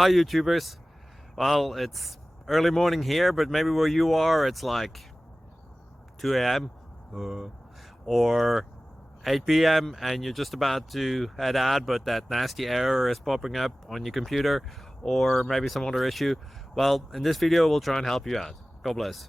Hi YouTubers. Well, it's early morning here, but maybe where you are it's like 2 a.m. or 8 p.m. and you're just about to head out, but that nasty error is popping up on your computer, or maybe some other issue. Well, in this video we'll try and help you out. God bless.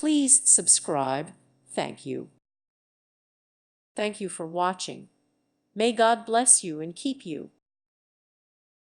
Please subscribe. Thank you. Thank you for watching. May God bless you and keep you.